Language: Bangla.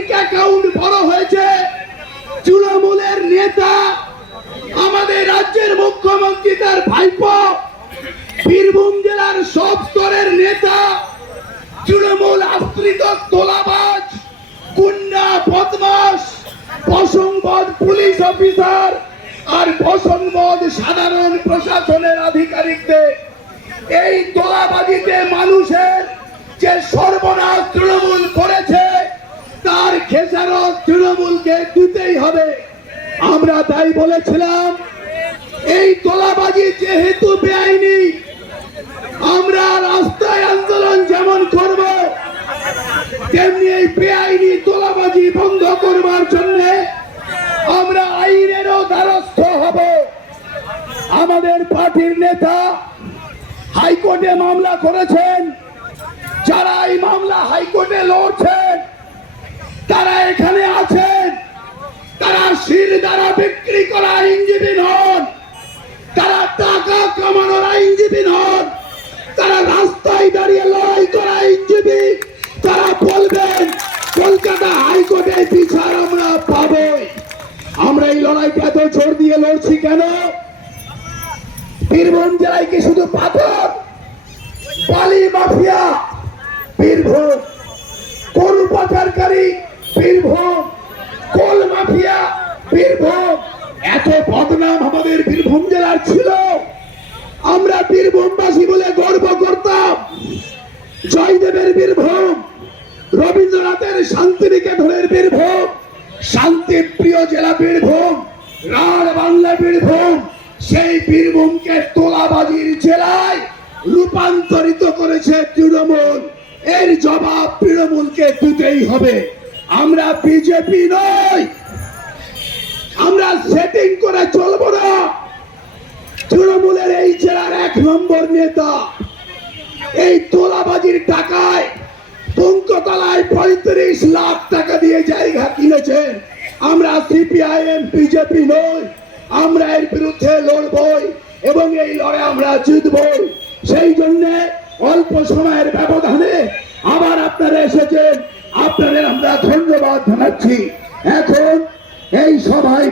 ব্যাংক অ্যাকাউন্ট বড় হয়েছে। তৃণমূলের নেতা, আমাদের রাজ্যের মুখ্যমন্ত্রী তার ভাইপো, বীরভূম জেলার সব স্তরের নেতা, তৃণমূল আশ্রিত তোলাবাজ, গুন্ডা, বদমাশ, বসংবদ পুলিশ অফিসার আর বসংবদ সাধারণ প্রশাসনের আধিকারিকদের এই তোলাবাজিতে মানুষের যে সর্বনাশ তৃণমূল করেছে তার খেসারত তৃণমূলকে দিতেই হবে। আমরা তাই বলেছিলাম এই তোলাবাজি যেহেতু বেআইনি, আমরা রাস্তায় আন্দোলন যেমন করব তেমনি এই বেআইনি তোলাবাজি বন্ধ করবার জন্য আমরা আইনেরও দ্বারস্থ হব। আমাদের পার্টির নেতা হাইকোর্টে মামলা করেছেন। যারা এই মামলা হাইকোর্টে লড়ছেন তারা এখানে আছেন। তারা শির দ্বারা বিক্রি করা আইনজীবী নন, তারা টাকা কামানোর আইনজীবী নন, তারা রাস্তায় দাঁড়িয়ে লড়াই করা আইনজীবী। তারা বলবেন কলকাতা হাইকোর্টে বিচার আমরা পাবই। আমরা এই লড়াইটা এত জোর দিয়ে লড়ছি কেন? বীরভূম জেলায় কি শুধু পাথর বালি মাফিয়া বীরভূম, গরু পাচারকারী বীরভূম, কোল মাফিয়া বীরভূম, এত বদনাম আমাদের বীরভূম জেলার ছিল। আমরা বীরভূমবাসী বলে গর্ব করতাম। জয়দেবের বীরভূম, রবীন্দ্রনাথের শান্তিনিকেতনের বীরভূম, শান্তিপ্রিয় জেলা বীরভূম, রাঢ় বাংলা বীরভূম, সেই বীরভূমকে তোলাবাজির জেলায় রূপান্তরিত করেছে তৃণমূল। এর জবাব তৃণমূলকে দিতেই হবে। আমরা বিজেপি নই, আমরা সেটিং করে চলবো না। তৃণমূলের এই জেলার 1 নম্বর নেতা এই তোলাবাজির টাকায় পঙ্কতলায় 35 লাখ টাকা দিয়ে জায়গা কিনেছেন। আমরা সিপিআইএম বিজেপি নই, আমরা এর বিরুদ্ধে লড়বই এবং এই লড়াই আমরা জিতবই। সেই জন্য অল্প সময়ের ব্যবধানে আবার আপনারা এসেছেন, আপনাদের আমরা ধন্যবাদ জানাচ্ছি। এখন এই সভায়